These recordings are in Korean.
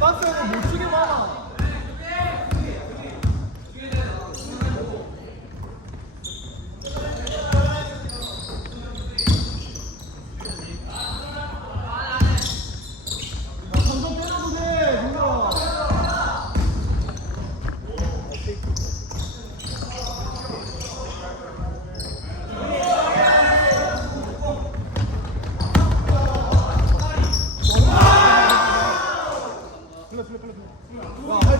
박스에서 못 치게 막아. 점점 빼놔도 돼, 민규야. 와, 할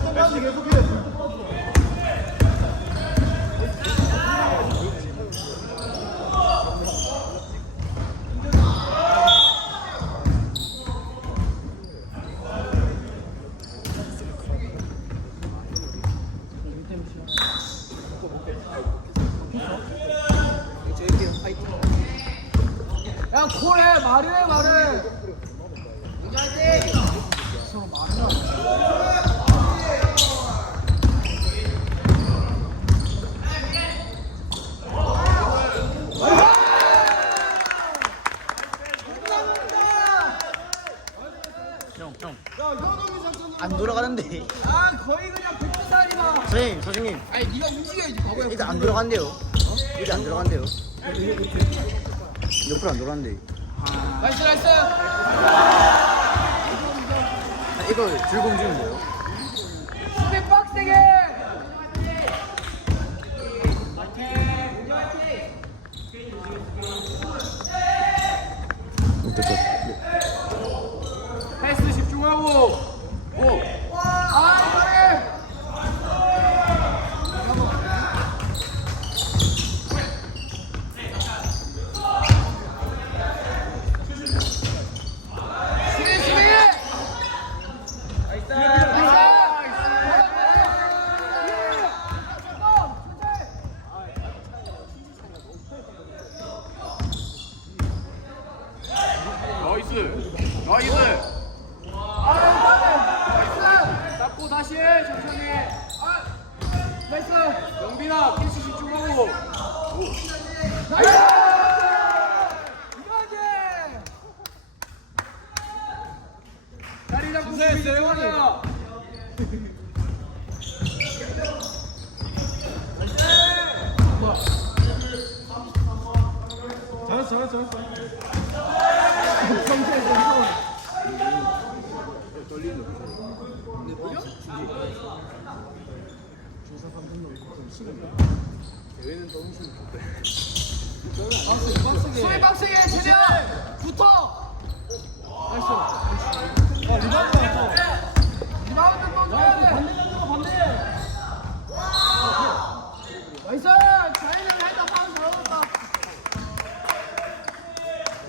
때까지 계속해. 야, 콜해, 말해, 말해. 서로 말해. 형, 형. 야, 현욱이 작전으로. 안 돌 아, 거의 그냥 백두산이다. 선생님, 선생님. 아니, 네가 움직여야지, 바보야. 이제 안 들어간대요. 이제 안 들어간대요. 옆으로 안 들어간대. 나이스, 나이스. 아, 이거 들고 움직이면 돼요. 수비 빡세게. 패스 집중하고. 오. 아, 그래. 수비, 수비. 나이스. 나이스. 잡고 다시 해 천천히. 아 나이스. 영빈아 캐치 집중하고. 나이스 이거지 자리 잡고 주세, 수비 세훈이. 좋아라. 잘했어 잘했어 잘했어 정체에서 이거 수비 박스에 최대한 붙어 나이스 어 리바운드 리바운드 또 줘야 돼 반대쪽으로 반대 나이스 자이는 살짝 파울 잘하았다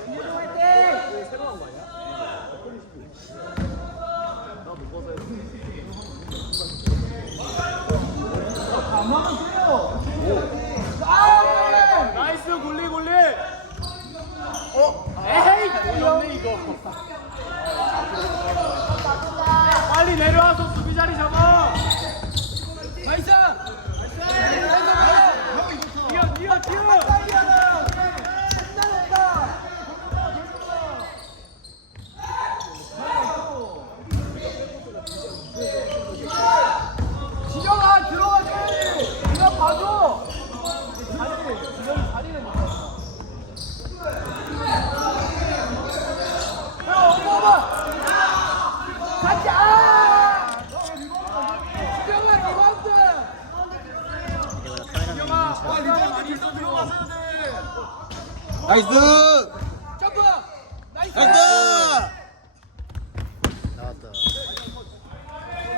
윤희동 화이팅 안마면 뛰어 아 나이스 굴리 굴리 어? 에헤이 몰랐네 이거 빨리 내려와서 수비 자리 잡아 나이스 뛰어 뛰어 뛰어 진영아 들어가줘야지 네가 봐줘 자리 진영이 자리를 못 봤어 형 엄마봐 같이 아 진영아 리바운드 진영아 와 리바운드 길도 들어가서야 돼 나이스! 점프 나이스 나이스! 나왔다.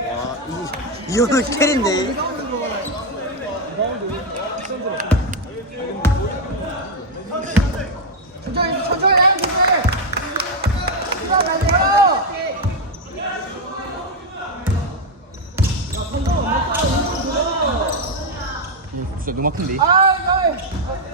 와, 이, 이거는 캐리인데. 천천히 천천히 천천히 시간 걸어 진짜 너무 아픈데? 아나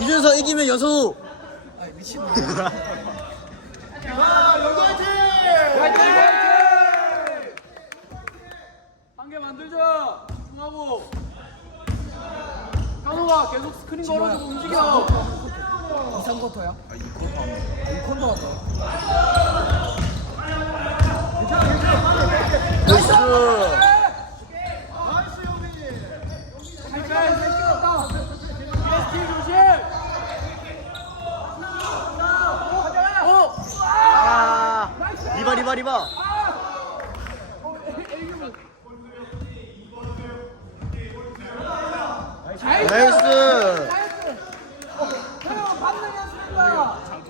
이준서 이기면 여수. 아이 미친놈 화이팅! 만들자. 중하고. 현우가 계속 스크린 걸어주고 움직여. 2, 3쿼터야? 아 2쿼터 2쿼터 왔다 나이스. 잘 생겼다 PST 조심. 어! 아. 리바 리바 리바. 나이스.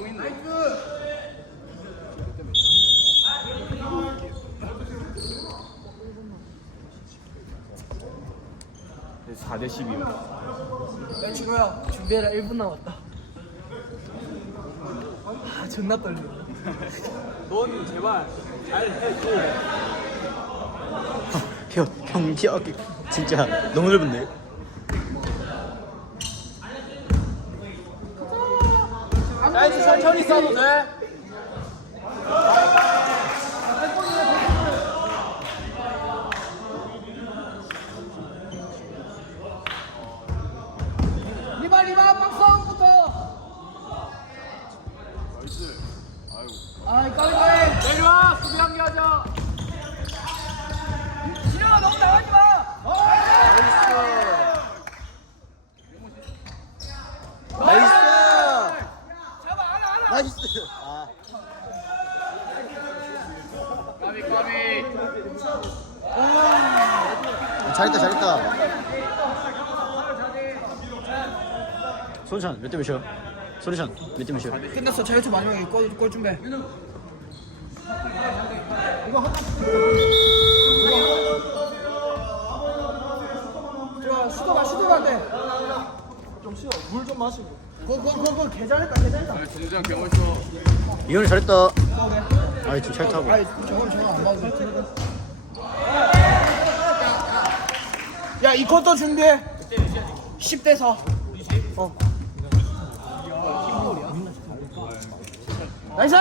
있네. 4대 12입니다. 야 준호야 준비해라 1분 남았다 아 존나 떨려 넌 제발 잘해줘. 형, 형 기억이 진짜 너무 넓은데. 나이스 천천히 써도 돼. 리바 리바 박성부터 아이 까비 까비 내려와 수비 한 개 하자. 진영아 너무 나가지 마 나이스. 잡아 안아 안아 나이스. 아. 까비 까비. 잘했다 잘했다. 손찬 몇대 몇이야? 손찬 몇대 몇이야? 끝났어 자유투 마지막에 골, 골 준비 좋아 슈도가 슈도가 안 돼 좀 쉬어 물 좀 마시고 그그그그 개 잘했다 개 잘했다 정장 개멋있어. 이현이 잘했다. 아이 좀 잘타고. 아이 저건 저건 안돼 야이 쿼터 준비해 10대 4 어. 나이스